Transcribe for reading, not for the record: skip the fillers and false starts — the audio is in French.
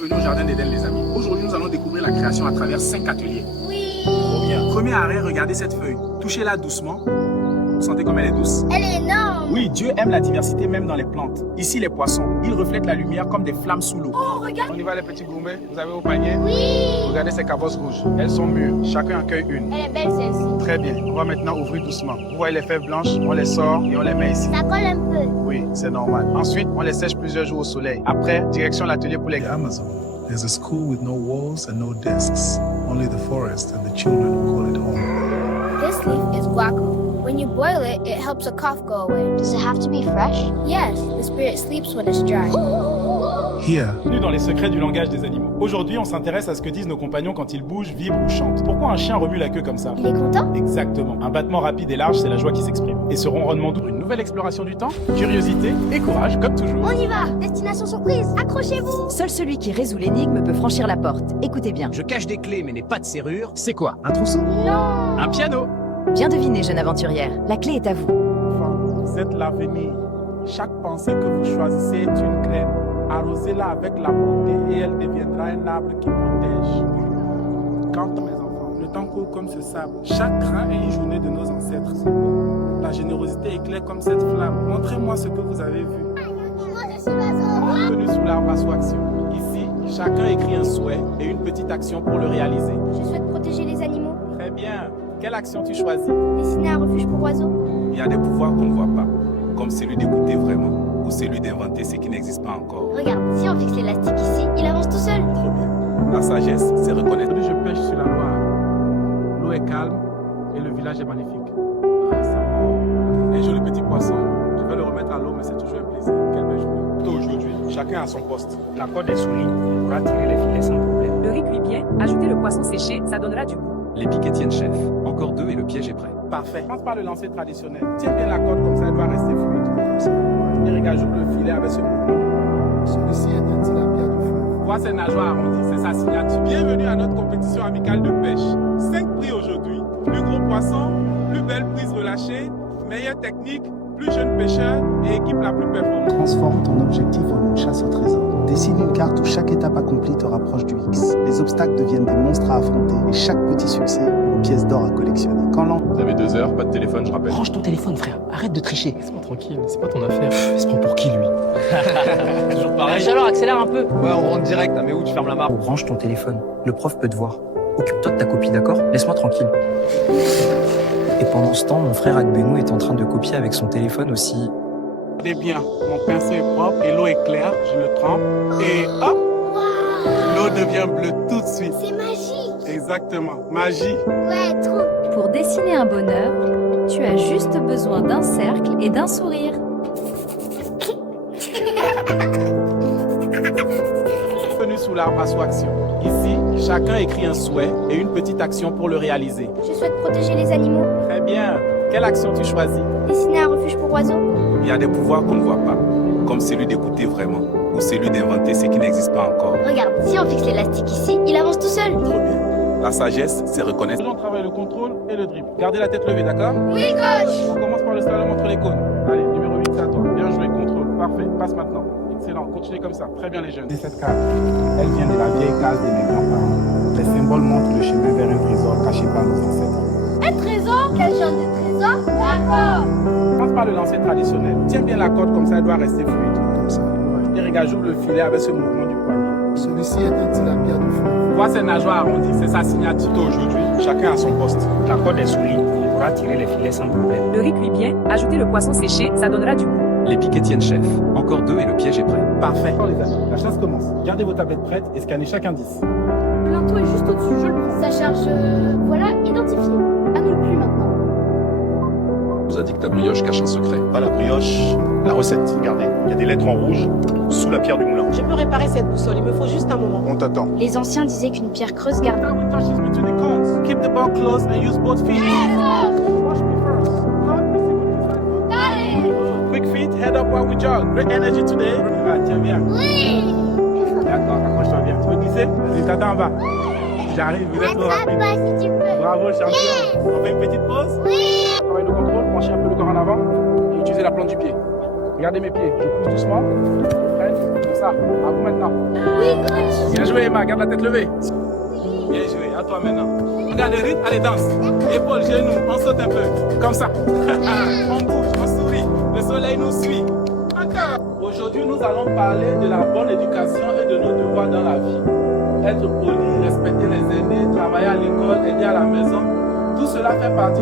Bienvenue au Jardin d'Éden, les amis. Aujourd'hui, nous allons découvrir la création à travers 5 ateliers. Oui. Trop bien. Premier arrêt, regardez cette feuille. Touchez-la doucement. Vous sentez comme elle est douce? Elle est énorme. Oui, Dieu aime la diversité même dans les plantes. Ici, les poissons, ils reflètent la lumière comme des flammes sous l'eau. Oh, regarde. On y va, les petits gourmets. Vous avez vos paniers? Oui. Regardez ces cabosses rouges. Elles sont mûres. Chacun accueille une. Elle est belle celle-ci. Très bien. On va maintenant ouvrir doucement. Vous voyez les fèves blanches? On les sort et on les met ici. Ça colle un peu. Oui, c'est normal. Ensuite, on les sèche plusieurs jours au soleil. Après, direction l'atelier pour les The Amazon, there's a school with no walls and no desks, only the forest and the children who call it home. This leaf is guaco. When you boil it, it helps a cough go away. Does it have to be fresh? Yes, the spirit sleeps when it's dry. Here, Bienvenue dans les secrets du langage des animaux. Aujourd'hui, on s'intéresse à ce que disent nos compagnons quand ils bougent, vibrent ou chantent. Pourquoi un chien remue la queue comme ça? Il est content? Exactement. Un battement rapide et large, c'est la joie qui s'exprime. Et ce ronronnement doux, une nouvelle exploration du temps, curiosité et courage, comme toujours. On y va. Destination surprise. Accrochez-vous. Seul celui qui résout l'énigme peut franchir la porte. Écoutez bien. Je cache des clés mais n'ai pas de serrure. C'est quoi? Un trousseau? Non. Un piano. Bien deviné, jeune aventurière. La clé est à vous. Vous êtes l'avenir. Chaque pensée que vous choisissez est une graine. Arrosez-la avec la bonté et elle deviendra un arbre qui protège. Quand mes enfants, le temps court comme ce sable. Chaque grain est une journée de nos ancêtres. C'est beau. La générosité éclaire comme cette flamme. Montrez-moi ce que vous avez vu. Moi, je suis l'oiseau. Bienvenue sous l'arbre à sous action. Ici, chacun écrit un souhait et une petite action pour le réaliser. Je souhaite protéger les animaux. Très bien. Quelle action tu choisis? Dessiner un refuge pour oiseaux. Il y a des pouvoirs qu'on ne voit pas, comme celui d'écouter vraiment ou celui d'inventer ce qui n'existe pas encore. Regarde, si on fixe l'élastique ici, il avance tout seul. Trop bien. La sagesse, c'est reconnaître. Aujourd'hui, je pêche sur la Loire. L'eau est calme et le village est magnifique. Ah, ça va. Un joli petit poisson. Je vais le remettre à l'eau, mais c'est toujours un plaisir. Quelle belle journée. Aujourd'hui, chacun à son poste. La corde est souligne. On pourra tirer les filets sans problème. Le riz cuit bien, ajoutez le poisson séché, ça donnera du goût. Les piquets tiennent chef. Encore 2 et le piège est prêt. Parfait. Commence par le lancer traditionnel. Tiens bien la corde comme ça, elle doit rester fluide. Comme ça. Et regarde, j'ouvre le filet avec ce mouvement. celui-ci est un tilapia de feu. Vois ses nageoires arrondies, c'est sa signature. Bienvenue à notre compétition amicale de pêche. 5 prix aujourd'hui. Plus gros poisson, plus belle prise relâchée, meilleure technique, plus jeune pêcheur et équipe la plus performante. Transforme ton objectif en une chasse au trésor. Dessine une carte où chaque étape accomplie te rapproche du X. Les obstacles deviennent des monstres à affronter et chaque petit succès, une pièce d'or à collectionner. Quand Vous avez 2 heures, pas de téléphone, je rappelle. Range ton téléphone, frère. Arrête de tricher. Laisse-moi tranquille, c'est pas ton affaire. Il se prend pour qui, lui? Toujours pareil. Alors, accélère un peu. Ouais, on rentre direct, hein, mais où tu fermes la marque? Range ton téléphone. Le prof peut te voir. Occupe-toi de ta copie, d'accord? Laisse-moi tranquille. Et pendant ce temps, mon frère Agbenou est en train de copier avec son téléphone aussi. Regardez bien, mon pinceau est propre et l'eau est claire, je le trempe et hop, l'eau devient bleue tout de suite. C'est magique. Exactement, magie. Ouais, trop. Pour dessiner un bonheur, tu as juste besoin d'un cercle et d'un sourire. Bienvenue sous l'arbre à sous action. Ici, chacun écrit un souhait et une petite action pour le réaliser. Je souhaite protéger les animaux. Très bien. Quelle action tu choisis? Dessiner un refuge pour oiseaux. Il y a des pouvoirs qu'on ne voit pas, comme celui d'écouter vraiment ou celui d'inventer ce qui n'existe pas encore. Regarde, si on fixe l'élastique ici, il avance tout seul. Trop bien. La sagesse, c'est reconnaître. On travaille le contrôle et le dribble. Gardez la tête levée, d'accord? Oui, coach. On commence par le slalom entre les cônes. Allez, numéro 8, c'est à toi. Bien joué, contrôle. Parfait, passe maintenant. Excellent, continuez comme ça. Très bien les jeunes. Cette carte, elle vient de la vieille case de mes grands-parents. Les symboles montrent le chemin vers un trésor caché par nos ancêtres. Un trésor? Quel genre de trésor? D'accord. Commence par le lancer traditionnel. Tiens bien la corde comme ça, elle doit rester fluide. Comme ça. Et regarde, j'ouvre le filet avec ce mouvement du poignet. Celui-ci est un tilapia de feu. Vois ses nageoires arrondies, c'est sa signature. Aujourd'hui, chacun à son poste. La corde est souligne. On pourra tirer les filets sans problème. Le riz cuit bien, ajoutez le poisson séché, ça donnera du goût. Les piquets tiennent chef. Encore 2 et le piège est prêt. Parfait. Alors, les amis, la chasse commence. Gardez vos tablettes prêtes et scannez chaque indice. Le linteau est juste au-dessus, je le prends. Ça charge. Voilà, identifié. Annule plus maintenant. On vous a dit que ta brioche cache un secret. Pas la brioche, la recette. Regardez, il y a des lettres en rouge sous la pierre du moulin. Je peux réparer cette boussole, il me faut juste un moment. On t'attend. Les anciens disaient qu'une pierre creuse garde. Now we touch this between the cones. Keep the ball close and use both feet. Watch me first. Quick feet, head up while we jog. Great energy today. Ah, tiens bien. Oui. D'accord, accroche-toi bien. Tu veux glisser? Allez, t'attends en bas. J'arrive, vous êtes trop rapide. Attrape-moi si tu peux. Bravo, champion. On fait une petite pause. Oui. Travaille le contrôle, penchez un peu le corps en avant et utilisez la plante du pied. Regardez mes pieds, je pousse doucement. Je freine, ça. À vous maintenant. Bien joué, Emma. Garde la tête levée. Bien joué. À toi maintenant. Regarde le rythme. Allez, danse. Épaules, genoux. On saute un peu. Comme ça. On bouge, on sourit. Le soleil nous suit. Encore. Aujourd'hui, nous allons parler de la bonne éducation et de nos devoirs dans la vie. Être poli, respecter les aînés, travailler à l'école, aider à la maison. Tout cela fait partie